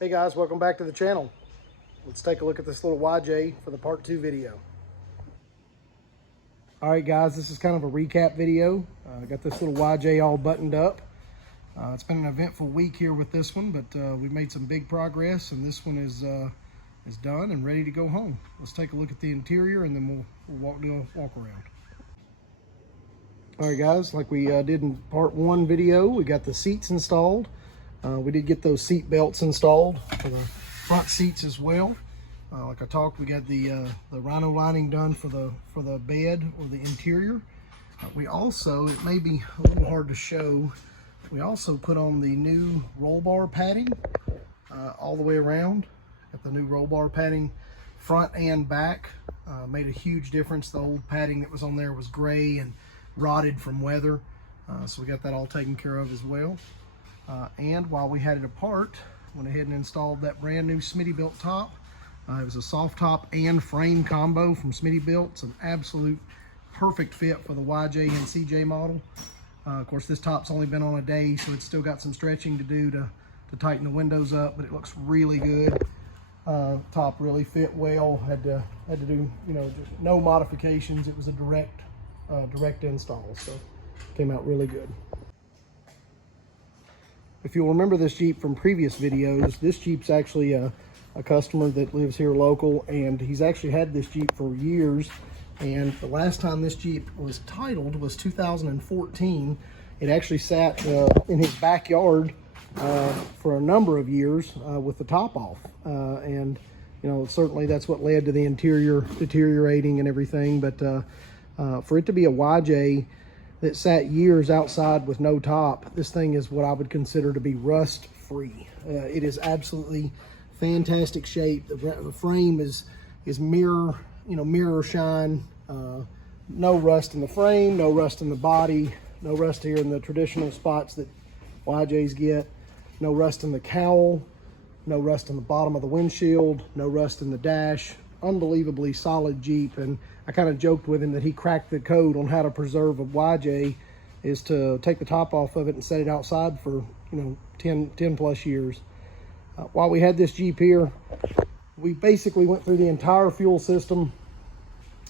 Hey guys, welcome back to the channel. Let's take a look at this little YJ for the part 2 video. All right guys, this is kind of a recap video. I got this little YJ all buttoned up. It's been an eventful week here with this one, but we've made some big progress, and this one is done and ready to go home. Let's take a look at the interior, and then we'll do a walk around. All right guys, like we did in part 1 video, we got the seats installed. We did get those seat belts installed for the front seats as well. Like I talked, we got the rhino lining done for the bed or the interior. We also, it may be a little hard to show, we also put on the new roll bar padding all the way around. Got the new roll bar padding front and back. Made a huge difference. The old padding that was on there was gray and rotted from weather, so we got that all taken care of as well. And while we had it apart, went ahead and installed that brand new Smittybilt top. It was a soft top and frame combo from Smittybilt. It's an absolute perfect fit for the YJ and CJ model. Of course, this top's only been on a day, so it's still got some stretching to do to tighten the windows up, but it looks really good. Top really fit well. Had to do, just no modifications. It was a direct install, so came out really good. If you'll remember this Jeep from previous videos, this Jeep's actually a customer that lives here local, and he's actually had this Jeep for years. And the last time this Jeep was titled was 2014. It actually sat in his backyard for a number of years with the top off. And certainly that's what led to the interior deteriorating and everything. But for it to be a YJ that sat years outside with no top, this thing is what I would consider to be rust free. It is absolutely fantastic shape. The frame is mirror shine. No rust in the frame, no rust in the body, no rust here in the traditional spots that YJs get, no rust in the cowl, no rust in the bottom of the windshield, no rust in the dash. Unbelievably solid Jeep. And I kind of joked with him that he cracked the code on how to preserve a YJ is to take the top off of it and set it outside for 10 plus years. While we had this Jeep here, we basically went through the entire fuel system,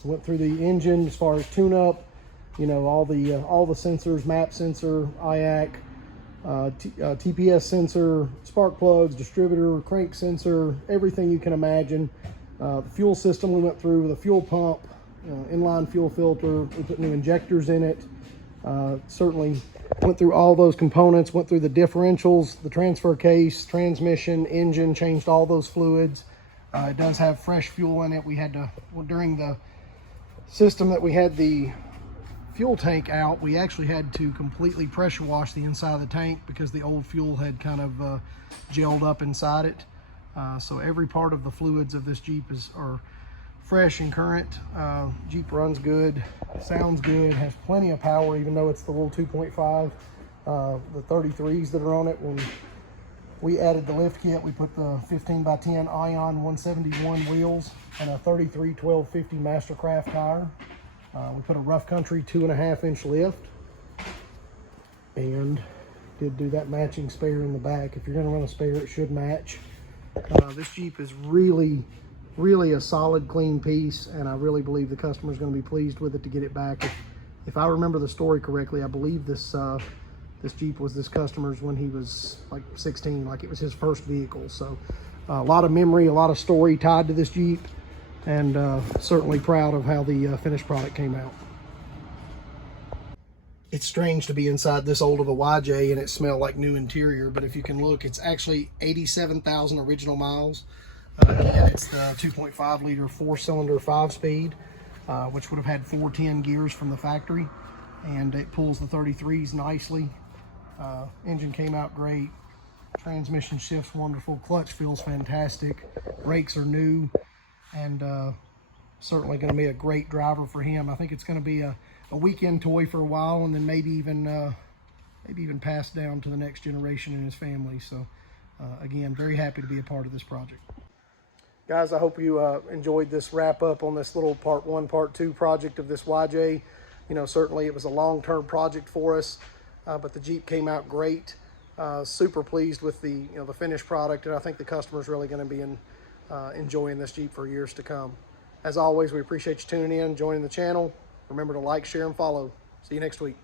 went through the engine as far as tune-up, all the sensors, map sensor, IAC, TPS sensor, spark plugs, distributor, crank sensor, everything you can imagine. The fuel system we went through, the fuel pump, inline fuel filter, we put new injectors in it. Certainly went through all those components, went through the differentials, the transfer case, transmission, engine, changed all those fluids. It does have fresh fuel in it. We had to, during the system that we had the fuel tank out, we actually had to completely pressure wash the inside of the tank because the old fuel had kind of gelled up inside it. So every part of the fluids of this Jeep are fresh and current. Jeep runs good, sounds good, has plenty of power, even though it's the little 2.5. The 33s that are on it, when we added the lift kit, we put the 15x10 Ion 171 wheels and a 33 1250 Mastercraft tire. We put a rough country 2.5-inch lift, and did do that matching spare in the back. If you're going to run a spare, it should match. This Jeep is really a solid, clean piece, and I really believe the customer is going to be pleased with it to get it back. If I remember the story correctly, I believe this Jeep was this customer's when he was like 16, like it was his first vehicle. So a lot of memory, a lot of story tied to this Jeep, and certainly proud of how the finished product came out. It's strange to be inside this old of a YJ and it smelled like new interior, but if you can look, it's actually 87,000 original miles. And it's the 2.5 liter 4-cylinder 5-speed, which would have had 410 gears from the factory, and it pulls the 33s nicely. Engine came out great. Transmission shifts wonderful. Clutch feels fantastic. Brakes are new, and certainly going to be a great driver for him. I think it's going to be a weekend toy for a while, and then maybe even passed down to the next generation in his family. So again, very happy to be a part of this project. Guys, I hope you enjoyed this wrap up on this little part 1, part 2 project of this YJ. Certainly it was a long-term project for us, but the Jeep came out great. super pleased with the the finished product, and I think the customer's really going to be enjoying this Jeep for years to come. As always, we appreciate you tuning in, joining the channel. Remember to like, share, and follow. See you next week.